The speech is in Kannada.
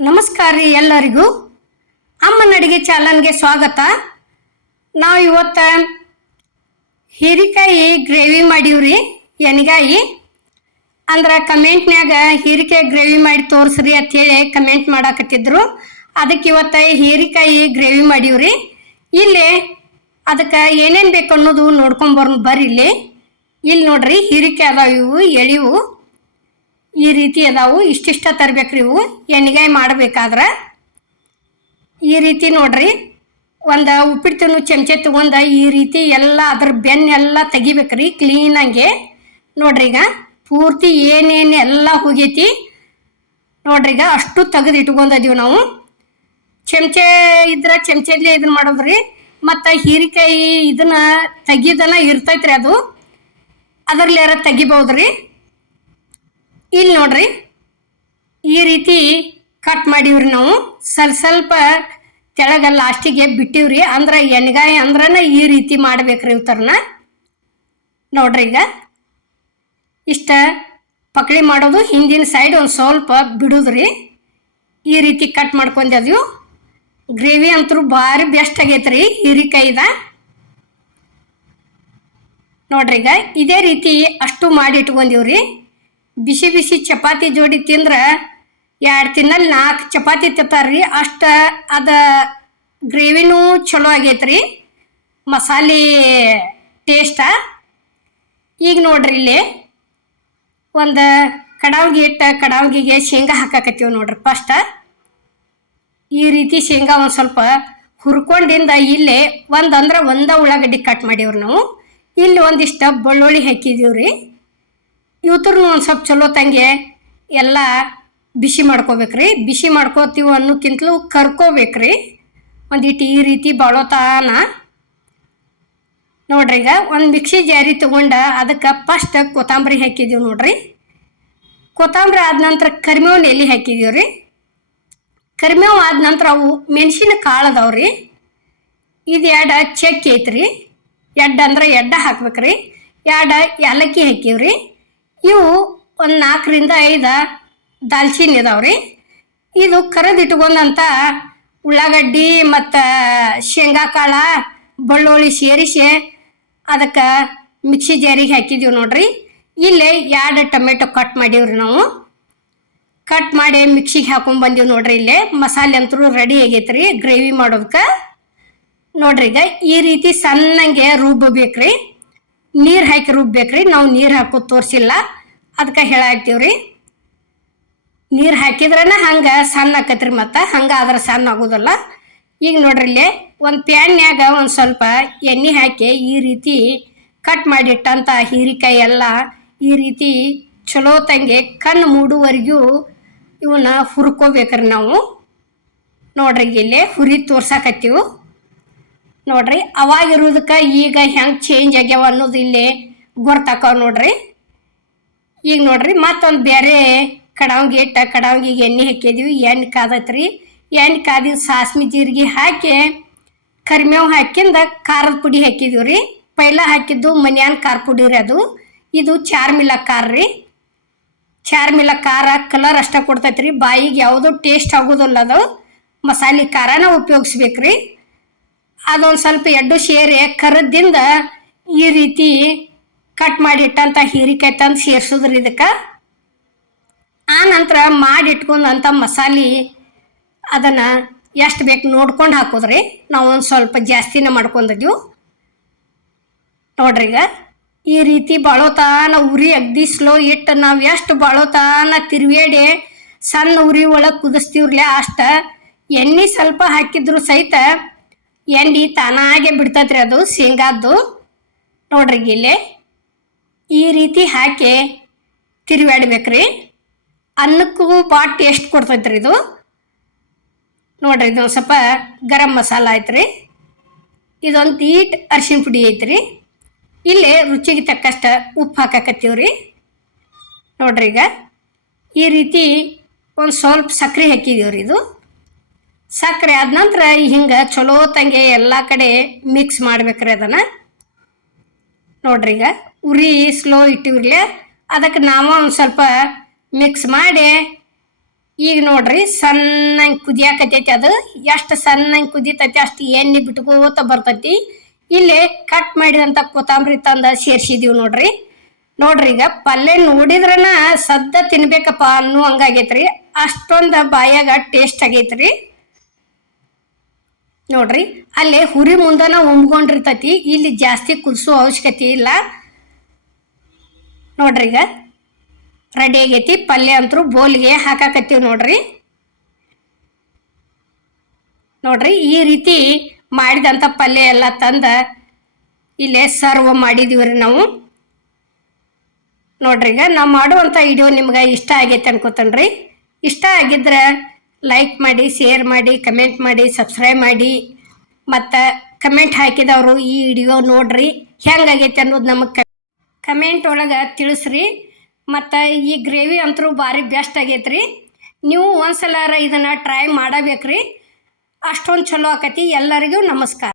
ನಮಸ್ಕಾರ ರೀ ಎಲ್ಲರಿಗೂ. ಅಮ್ಮನ ಅಡಿಗೆ ಚಾನಲ್ಗೆ ಸ್ವಾಗತ. ನಾವು ಇವತ್ತು ಹೀರಿಕಾಯಿ ಗ್ರೇವಿ ಮಾಡೀವ್ರಿ ಎಣ್ಗಾಯಿ. ಅಂದ್ರೆ ಕಮೆಂಟ್ನ್ಯಾಗ ಹೀರಿಕಾಯಿ ಗ್ರೇವಿ ಮಾಡಿ ತೋರಿಸ್ರಿ ಹೇಳಿ ಕಮೆಂಟ್ ಮಾಡಾಕತ್ತಿದ್ರು. ಅದಕ್ಕೆ ಇವತ್ತು ಹೀರಿಕಾಯಿ ಗ್ರೇವಿ ಮಾಡೀವ್ರಿ ಇಲ್ಲಿ ಅದಕ್ಕೆ ಏನೇನು ಬೇಕು ಅನ್ನೋದು ನೋಡ್ಕೊಂಬರ್ ಬರ್ರಿ ಇಲ್ಲಿ. ಇಲ್ಲಿ ನೋಡ್ರಿ ಹೀರಿಕಾಯಿ ಅದಾವ ಇವು ಎಳಿವು ಈ ರೀತಿ ಅದಾವು ಇಷ್ಟಿಷ್ಟ ತರ್ಬೇಕ್ರಿ ಇವು. ಎಣ್ಣೆಗಾಯಿ ಮಾಡಬೇಕಾದ್ರೆ. ಈ ರೀತಿ ನೋಡ್ರಿ. ಒಂದು ಉಪ್ಪಿಟ್ಟು ಚಮಚೆ ತಗೊಂಡ ಈ ರೀತಿ ಎಲ್ಲ ಅದ್ರ ಬೆನ್ನೆಲ್ಲ ತೆಗಿಬೇಕ್ರಿ ಕ್ಲೀನಾಗೆ ನೋಡ್ರಿ ಈಗ ಪೂರ್ತಿ ಏನೇನು ಎಲ್ಲ ಹೋಗೈತಿ. ನೋಡ್ರಿ ಈಗ ಅಷ್ಟು ತೆಗೆದು ಇಟ್ಕೊಂಡದೀವಿ ನಾವು. ಚಮಚೆ ಇದ್ರ ಚಮಚೆಲ್ಲೇ ಇದನ್ನ ಮಾಡೋದ್ರಿ. ಮತ್ತು ಹೀರಿಕಾಯಿ ಇದನ್ನ ತೆಗಿದನ ಇರ್ತೈತ್ರಿ ಅದು. ಅದ್ರಲ್ಲಾರ ತೆಗಿಬಹುದ್ರಿ. ಇಲ್ಲಿ ನೋಡ್ರಿ. ಈ ರೀತಿ ಕಟ್ ಮಾಡೀವ್ರಿ ನಾವು. ಸ್ವಲ್ಪ ಸ್ವಲ್ಪ ಕೆಳಗೆ ಲಾಸ್ಟಿಗೆ ಬಿಟ್ಟಿವ್ರಿ. ಅಂದ್ರೆ ಎಣ್ಗಾಯಿ ಅಂದ್ರನ ಈ ರೀತಿ ಮಾಡ್ಬೇಕ್ರಿ ಇವ್ತರ್ನ. ನೋಡ್ರಿ ಈಗ. ಇಷ್ಟ ಪಕಳಿ ಮಾಡೋದು ಹಿಂದಿನ ಸೈಡ್ ಒಂದು ಸ್ವಲ್ಪ ಬಿಡುದ್ರಿ. ಈ ರೀತಿ ಕಟ್ ಮಾಡ್ಕೊಂಡದ್ವು ಗ್ರೇವಿ ಅಂತೂ ಭಾರಿ ಬೆಸ್ಟ್ ಆಗೈತ್ರಿ ಹೀರಿಕಾಯಿದ. ನೋಡ್ರಿ ಈಗ. ಇದೇ ರೀತಿ ಅಷ್ಟು ಮಾಡಿ ಇಟ್ಕೊಂಡಿವ್ರಿ. ಬಿಸಿ ಬಿಸಿ ಚಪಾತಿ ಜೋಡಿ ತಿಂದ್ರೆ ಎರಡು ತಿನ್ನಲ್ಲಿ ನಾಲ್ಕು ಚಪಾತಿ ತಿಂತಾರ್ರಿ. ಅಷ್ಟ ಅದ ಗ್ರೇವಿನೂ ಚಲೋ ಆಗೈತ್ರಿ. ಮಸಾಲೆ ಟೇಸ್ಟ ಈಗ ನೋಡ್ರಿ ಇಲ್ಲಿ ಒಂದು ಕಡಾವ್ಗಿ ಇಟ್ಟ ಕಡಾವ್ಗಿಗೆ ಶೇಂಗಾ ಹಾಕಾಕತ್ತೀವಿ ನೋಡ್ರಿ ಫಸ್ಟ್ ಈ ರೀತಿ ಶೇಂಗಾ ಒಂದು ಸ್ವಲ್ಪ ಹುರ್ಕೊಂಡಿಂದ ಇಲ್ಲಿ ಒಂದಂದ್ರೆ ಒಂದ ಉಳ್ಳಾಗಡ್ಡಿ ಕಟ್ ಮಾಡೀವ್ರಿ ನಾವು. ಇಲ್ಲಿ ಒಂದಿಷ್ಟು ಬೆಳ್ಳುಳ್ಳಿ ಹಾಕಿದೀವ್ರಿ. ಇವತ್ತರೂ ಒಂದು ಸ್ವಲ್ಪ ಚಲೋ ತಂಗೆ ಎಲ್ಲ ಬಿಸಿ ಮಾಡ್ಕೋಬೇಕ್ರಿ. ಬಿಸಿ ಮಾಡ್ಕೋತೀವಿ ಅನ್ನೋಕ್ಕಿಂತಲೂ ಕರ್ಕೋಬೇಕ್ರಿ. ಒಂದಿಟ್ಟು ಈ ರೀತಿ ಬಾಳೋತಾನ ನೋಡ್ರಿ ಈಗ ಒಂದು ಮಿಕ್ಸಿ ಜಾರಿ ತಗೊಂಡ ಅದಕ್ಕೆ ಫಸ್ಟ್ ಕೊತ್ತಂಬರಿ ಹಾಕಿದೀವಿ ನೋಡ್ರಿ. ಕೊತ್ತಂಬರಿ ಆದ ನಂತರ ಕರಿಮೇವಿನ ಎಲೆ ಹಾಕಿದೀವಿ ರೀ. ಕರಿಮೇವು ಆದ ನಂತರ ಅವು ಮೆಣಸಿನ ಕಾಳು ಅದಾವ್ರಿ ಇದು ಎರಡು ಚಕ್ಕೆ ಐತ್ರಿ. ಎಡ್ಡ ಅಂದ್ರೆ ಎಡ್ಡ ಹಾಕ್ಬೇಕ್ರಿ. ಎರಡು ಏಲಕ್ಕಿ ಹಾಕೀವ್ರಿ. ಇವು ಒಂದು ನಾಲ್ಕರಿಂದ ಐದು ದಾಲ್ಚಿನ್ನಿ ಇದಾವ್ರಿ ಇದು ಕರೆದಿಟ್ಕೊಂಡಂತ ಉಳ್ಳಾಗಡ್ಡಿ ಮತ್ತು ಶೇಂಗಾ ಕಾಳ, ಬೆಳ್ಳುಳ್ಳಿ ಸೇರಿಸಿ ಅದಕ್ಕೆ ಮಿಕ್ಸಿ ಜಾರಿಗೆ ಹಾಕಿದೀವಿ ನೋಡ್ರಿ. ಇಲ್ಲೇ ಎರಡು ಟೊಮೆಟೊ ಕಟ್ ಮಾಡೀವ್ರಿ ನಾವು. ಕಟ್ ಮಾಡಿ ಮಿಕ್ಸಿಗೆ ಹಾಕೊಂಡ್ ಬಂದೀವಿ ನೋಡ್ರಿ ಇಲ್ಲೇ. ಮಸಾಲೆ ಅಂತೂ ರೆಡಿ ಆಗೈತ್ರಿ ಗ್ರೇವಿ ಮಾಡೋದಕ್ಕೆ ನೋಡ್ರಿ ಈಗ ಈ ರೀತಿ ಸಣ್ಣಂಗೆ ರುಬ್ಬಬೇಕ್ರಿ ನೀರು ಹಾಕಿ ರುಬ್ಬೇಕ್ರಿ. ನಾವು ನೀರು ಹಾಕೋ ತೋರಿಸಿಲ್ಲ. ಅದಕ್ಕೆ ಹೇಳಾಕ್ತೀವ್ರಿ. ನೀರು ಹಾಕಿದ್ರನ ಹಂಗೆ ಸಣ್ಣ ಆಕತ್ರಿ ಮತ್ತು. ಹಂಗೆ ಆದ್ರೆ ಸಣ್ಣ ಆಗೋದಲ್ಲ. ಈಗ ನೋಡ್ರಿ ಇಲ್ಲಿ ಒಂದು ಪ್ಯಾನ್ಯಾಗ ಒಂದು ಸ್ವಲ್ಪ ಎಣ್ಣೆ ಹಾಕಿ ಈ ರೀತಿ ಕಟ್ ಮಾಡಿಟ್ಟಂಥ ಹೀರಿಕಾಯಿ ಎಲ್ಲ ಈ ರೀತಿ ಚಲೋ ತಂಗೆ ಕಣ್ಣು ಮೂಡುವರೆಗೂ ಇವನ್ನ ಹುರ್ಕೋಬೇಕ್ರಿ ನಾವು. ನೋಡ್ರಿ ಇಲ್ಲಿ ಹುರಿ ತೋರ್ಸಾಕತ್ತೀವಿ. ನೋಡ್ರಿ ಅವಾಗಿರೋದಕ್ಕೆ ಈಗ ಹೆಂಗೆ ಚೇಂಜ್ ಆಗ್ಯಾವ ಅನ್ನೋದು ಇಲ್ಲಿ ಗೊತ್ತಾಕವ ನೋಡ್ರಿ. ಈಗ ನೋಡ್ರಿ, ಮತ್ತೊಂದು ಬೇರೆ ಕಡಾವ್ಗೆ ಇಟ್ಟ, ಕಡಾವ್ಗಿಗೆ ಎಣ್ಣೆ ಹಾಕಿದೀವಿ ಎಣ್ಣೆ ಕಾದತ್ರಿ. ಎಣ್ಣೆ ಕಾದಿ ಸಾಸ್ಮಿ ಜೀರಿಗೆ ಹಾಕಿ ಕರಿಮೇವು ಹಾಕಿಂದ ಖಾರದ ಪುಡಿ ಹಾಕಿದೀವಿ ರೀ ಪೈಲ ಹಾಕಿದ್ದು ಮನ್ಯಾನ ಖಾರ ಪುಡಿ ರೀ ಅದು. ಇದು ಚಾರ್ಮಿಲ ಖಾರ ರೀ. ಚಾರ್ಮಿಲ ಖಾರ ಕಲರ್ ಅಷ್ಟ ಕೊಡ್ತೈತ್ರಿ. ಬಾಯಿಗೆ ಯಾವುದೋ ಟೇಸ್ಟ್ ಆಗೋದಿಲ್ಲ ಅದು. ಮಸಾಲೆ ಖಾರನ ಉಪಯೋಗಿಸ್ಬೇಕ್ರಿ. ಅದೊಂದು ಸ್ವಲ್ಪ ಎಡ್ಡು ಸೇರಿ ಕರದಿಂದ ಈ ರೀತಿ ಕಟ್ ಮಾಡಿಟ್ಟಂಥ ಹೀರಿಕಾಯಿ ತಂದು ಸೇರ್ಸೋದ್ರಿ ಇದಕ್ಕೆ. ಆ ನಂತರ ಮಾಡಿಟ್ಕೊಂಡಂಥ ಮಸಾಲೆ ಅದನ್ನು ಎಷ್ಟು ಬೇಕು ನೋಡ್ಕೊಂಡು ಹಾಕೋದ್ರಿ. ನಾವು ಒಂದು ಸ್ವಲ್ಪ ಜಾಸ್ತಿನ ಮಾಡ್ಕೊಂಡಿದ್ವಿ. ನೋಡ್ರಿ ಈಗ ಈ ರೀತಿ ಬಾಳೋತಾನ ಉರಿ ಅಗ್ದಿ ಸ್ಲೋ ಇಟ್ಟು ನಾವು ಎಷ್ಟು ಬಾಳೋತಾನ ತಿರುವೇಡಿ ಸಣ್ಣ ಉರಿ ಒಳಗೆ ಕುದಿಸ್ತೀವ್ರಲ್ಲ ಅಷ್ಟ. ಎಣ್ಣೆ ಸ್ವಲ್ಪ ಹಾಕಿದ್ರು ಸಹಿತ ಎಣ್ಣೆ ತಾನಾಗೆ ಬಿಡ್ತೈತ್ರಿ ಅದು, ಶೇಂಗಾದ್ದು. ನೋಡ್ರಿ ಇಲ್ಲಿ. ಈ ರೀತಿ ಹಾಕಿ ತಿರುವಾಡ್ಬೇಕ್ರಿ ಅನ್ನಕ್ಕೂ ಭಾಳ ಟೇಸ್ಟ್ ಕೊಡ್ತೈತ್ರಿ ಇದು. ನೋಡ್ರಿ ಇದು ಸ್ವಲ್ಪ ಗರಂ ಮಸಾಲ ಐತ್ರಿ. ಇದೊಂದು ಈಟ್ ಅರಿಶಿನ ಪುಡಿ ಐತ್ರಿ. ಇಲ್ಲಿ ರುಚಿಗೆ ತಕ್ಕಷ್ಟು ಉಪ್ಪು ಹಾಕಾಕತ್ತೀವ್ರಿ. ನೋಡ್ರಿ ಈಗ. ಈ ರೀತಿ ಒಂದು ಸ್ವಲ್ಪ ಸಕ್ಕರೆ ಹಾಕಿದೀವ್ರಿ ಇದು. ಸಕ್ಕರೆ ಆದ ನಂತರ ಹಿಂಗೆ ಚಲೋ ತಂಗೆ ಎಲ್ಲ ಕಡೆ ಮಿಕ್ಸ್ ಮಾಡ್ಬೇಕ್ರಿ ಅದನ್ನು. ನೋಡ್ರಿ ಈಗ ಉರಿ ಸ್ಲೋ ಇಟ್ಟಿವ್ರಲೆ ಅದಕ್ಕೆ ನಾವು ಒಂದು ಸ್ವಲ್ಪ ಮಿಕ್ಸ್ ಮಾಡಿ, ಈಗ ನೋಡ್ರಿ ಸಣ್ಣಂಗೆ ಕುದಿಯಾಕತೈತಿ ಅದು. ಎಷ್ಟು ಸಣ್ಣಂಗೆ ಕುದಿತೈತಿ ಅಷ್ಟು ಎಣ್ಣೆ ಬಿಟ್ಕೋತ ಬರ್ತೈತಿ. ಇಲ್ಲಿ ಕಟ್ ಮಾಡಿದಂಥ ಕೊತ್ತಂಬರಿ ತಂದ ಸೇರಿಸಿದೀವಿ ನೋಡ್ರಿ. ನೋಡ್ರಿ ಈಗ ಪಲ್ಯ ನೋಡಿದ್ರನ ಸದ್ದ ತಿನ್ಬೇಕಪ್ಪ ಅನ್ನೋ ಹಂಗಾಗೈತ್ರಿ ಅಷ್ಟೊಂದು ಬಾಯಾಗ ಟೇಸ್ಟ್ ಆಗೈತ್ರಿ. ನೋಡ್ರಿ, ಅಲ್ಲಿ ಹುರಿ ಮುಂದನ ಉಮ್ಕೊಂಡಿರ್ತೈತಿ ಇಲ್ಲಿ ಜಾಸ್ತಿ ಕುದಿಸೋ ಅವಶ್ಯಕತೆ ಇಲ್ಲ. ನೋಡ್ರಿ ಈಗ ರೆಡಿ ಆಗೈತಿ, ಪಲ್ಯ ಅಂತೂ ಬೋಲ್ಗೆ ಹಾಕಾಕತ್ತೀವಿ ನೋಡ್ರಿ. ನೋಡ್ರಿ, ಈ ರೀತಿ ಮಾಡಿದಂಥ ಪಲ್ಯ ಎಲ್ಲ ತಂದ ಇಲ್ಲೇ ಸರ್ವ್ ಮಾಡಿದೀವಿ ರೀ ನಾವು. ನೋಡ್ರಿ ಈಗ, ನಾವು ಮಾಡುವಂಥ ವಿಡಿಯೋ ನಿಮ್ಗೆ ಇಷ್ಟ ಆಗೈತೆ ಅನ್ಕೋತೇನ್ರಿ. ಇಷ್ಟ ಆಗಿದ್ರೆ ಲೈಕ್ ಮಾಡಿ ಶೇರ್ ಮಾಡಿ ಕಮೆಂಟ್ ಮಾಡಿ ಸಬ್ಸ್ಕ್ರೈಬ್ ಮಾಡಿ. ಮತ್ತು ಕಮೆಂಟ್ ಹಾಕಿದವರು ಈ ವಿಡಿಯೋ ನೋಡ್ರಿ. ಹೆಂಗಾಗೈತೆ ಅನ್ನೋದು ನಮಗೆ ಕಮೆಂಟ್ ಒಳಗೆ ತಿಳಿಸ್ರಿ. ಮತ್ತು ಈ ಗ್ರೇವಿ ಅಂತೂ ಭಾರಿ ಬೆಸ್ಟ್ ಆಗೈತ್ರಿ. ನೀವು ಒಂದ್ಸಲ ಇದನ್ನು ಟ್ರೈ ಮಾಡಬೇಕ್ರಿ. ಅಷ್ಟೊಂದು ಚಲೋ ಆಕತಿ. ಎಲ್ಲರಿಗೂ ನಮಸ್ಕಾರ.